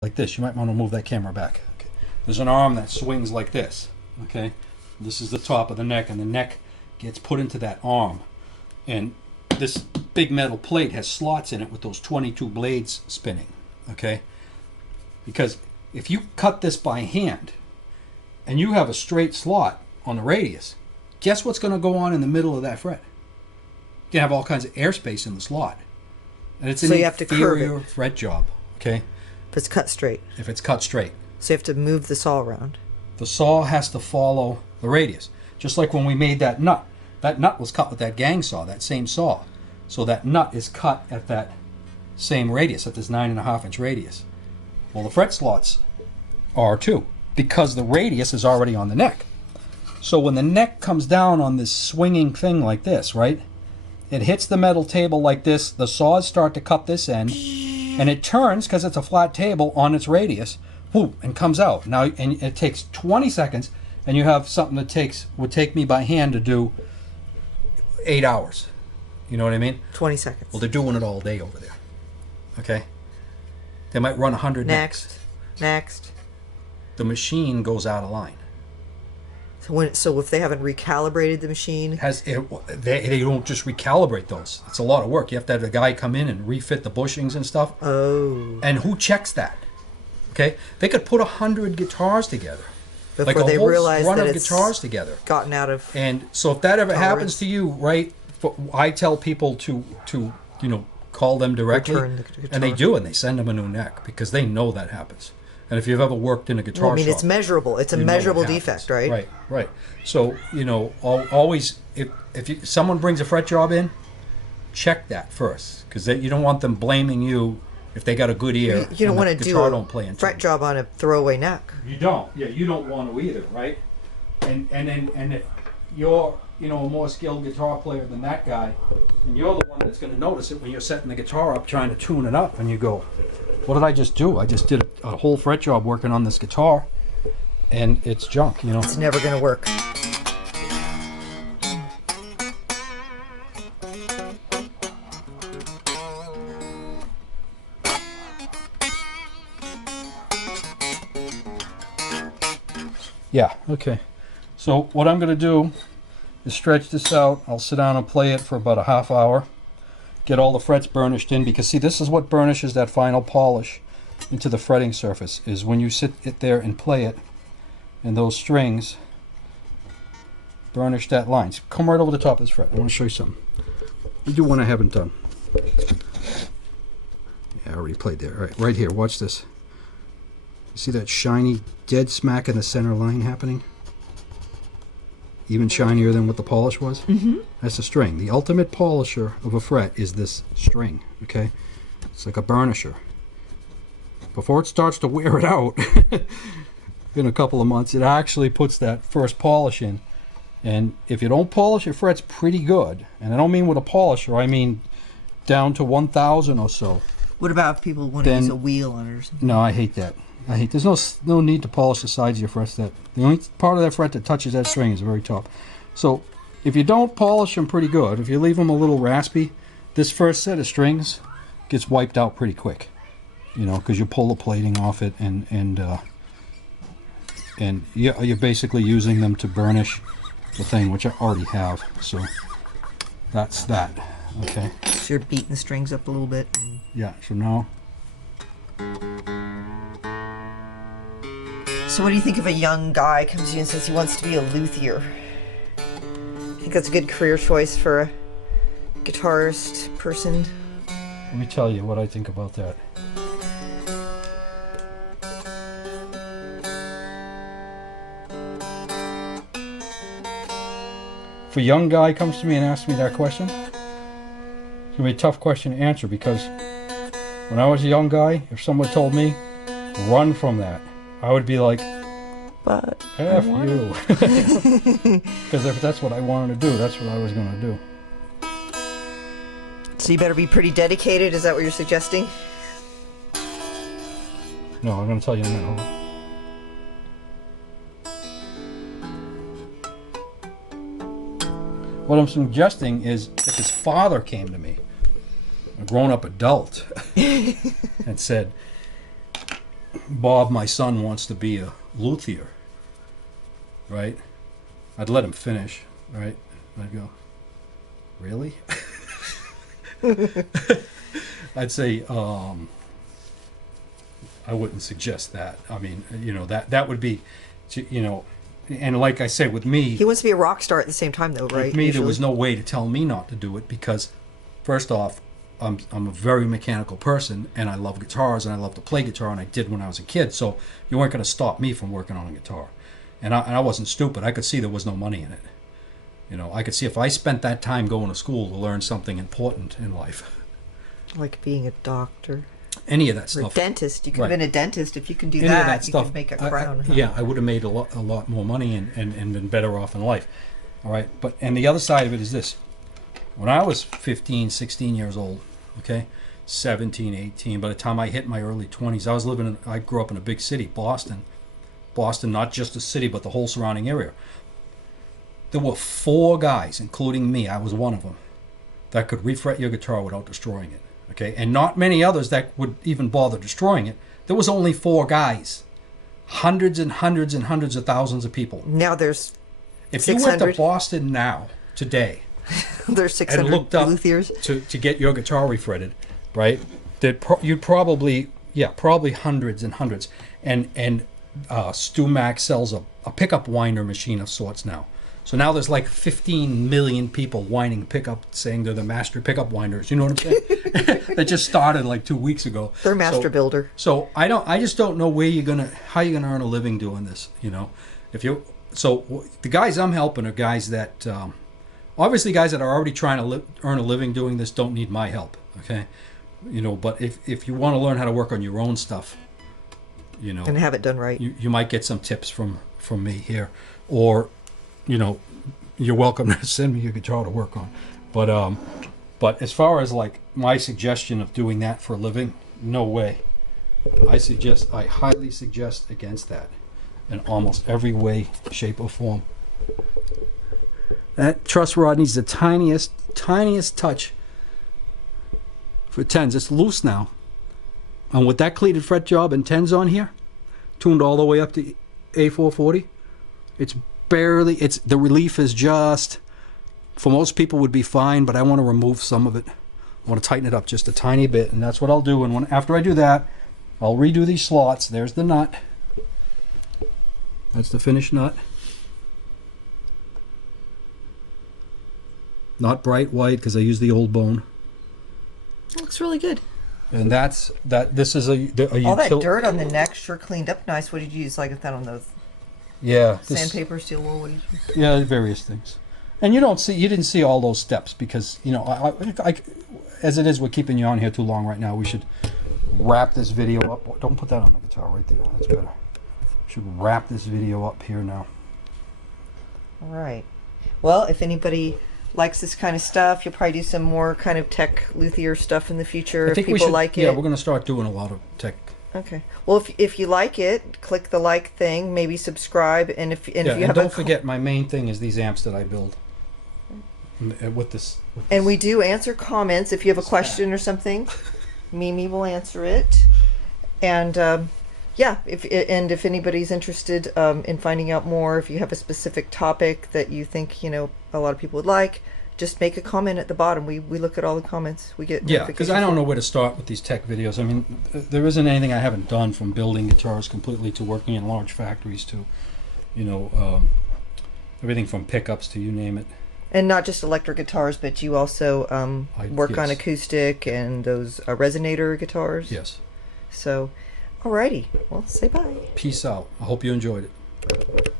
like this. You might want to move that camera back. Okay. There's an arm that swings like this. Okay, this is the top of the neck, and the neck gets put into that arm, and this big metal plate has slots in it with those 22 blades spinning. Okay, because if you cut this by hand and you have a straight slot on the radius, guess what's going to go on in the middle of that fret? You have all kinds of airspace in the slot, and it's an inferior fret job. Okay, if it's cut straight. If it's cut straight, so you have to move the saw around. The saw has to follow the radius, just like when we made that nut. That nut was cut with that gang saw, that same saw. So that nut is cut at that same radius, at this 9.5-inch radius. Well, the fret slots are too, because the radius is already on the neck. So when the neck comes down on this swinging thing like this, right, it hits the metal table like this, the saws start to cut this end, and it turns, because it's a flat table, on its radius, whoop, and comes out. Now, and it takes 20 seconds, and you have something that would take me by hand to do 8 hours. You know what I mean? 20 seconds. Well, they're doing it all day over there. Okay? They might run 100 necks. Next. The machine goes out of line. So if they haven't recalibrated the machine? They don't just recalibrate those. It's a lot of work. You have to have a guy come in and refit the bushings and stuff. Oh. And who checks that? Okay? They could put 100 guitars together. Before they realize that it's guitars together. Gotten out of. And so if that ever happens to you, right, I tell people to call them directly, and they do, and they send them a new neck because they know that happens. And if you've ever worked in a guitar shop, it's measurable. It's a measurable defect, right? Right. So always if someone brings a fret job in, check that first, because you don't want them blaming you. If they got a good ear, you don't want to do a fret job on a throwaway neck. You don't. Yeah, you don't want to either, right? And if you're a more skilled guitar player than that guy, and you're the one that's going to notice it when you're setting the guitar up, trying to tune it up, and you go, "What did I just do? I just did a whole fret job working on this guitar, and it's junk." It's never going to work. Yeah, okay. So what I'm going to do is stretch this out. I'll sit down and play it for about a half hour. Get all the frets burnished in, because see, this is what burnishes that final polish into the fretting surface, is when you sit it there and play it, and those strings burnish that line. So come right over the top of this fret. I want to show you something. You do one I haven't done. Yeah, I already played there. All right, right here, watch this. See that shiny dead smack in the center line happening? Even shinier than what the polish was? Mm-hmm. That's a string. The ultimate polisher of a fret is this string, okay? It's like a burnisher. Before it starts to wear it out, in a couple of months, it actually puts that first polish in. And if you don't polish your frets pretty good, and I don't mean with a polisher, I mean down to 1,000 or so. What about if people want to use a wheel on it or something? No, I hate that. There's no need to polish the sides of your frets. The only part of that fret that touches that string is the very top. So if you don't polish them pretty good, if you leave them a little raspy, this first set of strings gets wiped out pretty quick. Because you pull the plating off it, and you're basically using them to burnish the thing, which I already have. So that's that. Okay. So you're beating the strings up a little bit. Yeah. So now. So what do you think if a young guy comes to you and says he wants to be a luthier? I think that's a good career choice for a guitarist person. Let me tell you what I think about that. If a young guy comes to me and asks me that question, it's going to be a tough question to answer, because when I was a young guy, if someone told me, run from that, I would be like, but F you. Because if that's what I wanted to do, that's what I was going to do. So you better be pretty dedicated, is that what you're suggesting? No, I'm going to tell you in a minute. Hold on. What I'm suggesting is, if his father came to me, a grown-up adult, and said, Bob, my son, wants to be a luthier, right? I'd let him finish, right? And I'd go, really? I'd say, I wouldn't suggest that. I mean, you know, that would be, you know, and like I said, with me, He wants to be a rock star at the same time, though, right? with me, Usually. there was no way to tell me not to do it because, first off, I'm a very mechanical person, and I love guitars, and I love to play guitar, and I did when I was a kid. So you weren't going to stop me from working on a guitar, and I wasn't stupid. I could see there was no money in it. You know, I could see if I spent that time going to school to learn something important in life, Like being a doctor. any of that Or a stuff. dentist. You could have Right. been a dentist. If you can do Any of that, that you stuff, could make a crown. huh? yeah, I would have made a lot more money and been better off in life. All right, and the other side of it is this: when I was 15, 16 years old, okay, 17, 18, by the time I hit my early 20s, I grew up in a big city, Boston, not just the city but the whole surrounding area. There were 4 guys, including me, I was one of them, that could refret your guitar without destroying it. Okay, and not many others that would even bother destroying it. There was only 4 guys, hundreds and hundreds and hundreds of thousands of people. Now there's If you went to 600. Boston now, today, there's 600 and looked up luthiers. to get your guitar refretted, right? You'd probably hundreds and hundreds. And Stu Mack sells a pickup winder machine of sorts now. So now there's like 15 million people whining pickup, saying they're the master pickup winders. You know what I'm saying? That just started like 2 weeks ago. They're master builder. So I just don't know how you're gonna earn a living doing this. You know, the guys I'm helping are guys that obviously guys that are already trying to earn a living doing this don't need my help. Okay, you know, but if you want to learn how to work on your own stuff, you know, And have it done right. you might get some tips from me here, or you know, you're welcome to send me your guitar to work on. But as far as like my suggestion of doing that for a living, no way. I highly suggest against that in almost every way, shape, or form. That truss rod needs the tiniest touch for 10s. It's loose now. And with that cleated fret job and 10s on here, tuned all the way up to A440, the relief is just, for most people would be fine, but I want to remove some of it. I want to tighten it up just a tiny bit, and that's what I'll do. And after I do that, I'll redo these slots. There's the nut. That's the finished nut. Not bright white because I use the old bone. It looks really good. And this is a All that dirt on the neck sure cleaned up nice. What did you use? Like that on those sandpaper, steel wool? What did you use? Yeah, various things. And you didn't see all those steps because, you know, I as it is, we're keeping you on here too long right now. We should wrap this video up. Don't put that on the guitar right there. That's better. Should wrap this video up here now. All right. Well, if anybody likes this kind of stuff, you'll probably do some more kind of tech luthier stuff in the future. I think if people like it. Yeah, we're going to start doing a lot of tech. Okay. Well, if you like it, click the like thing. Maybe subscribe, and if you have don't forget, my main thing is these amps that I build. With this. And we do answer comments. If you have a question or something, Mimi will answer it. And yeah, if anybody's interested in finding out more, if you have a specific topic that you think a lot of people would like, just make a comment at the bottom. We look at all the comments. We get because I don't know where to start with these tech videos. I mean, there isn't anything I haven't done, from building guitars completely to working in large factories to, everything from pickups to you name it. And not just electric guitars, but you also work on acoustic and those resonator guitars. Yes. So, alrighty. Well, say bye. Peace out. I hope you enjoyed it.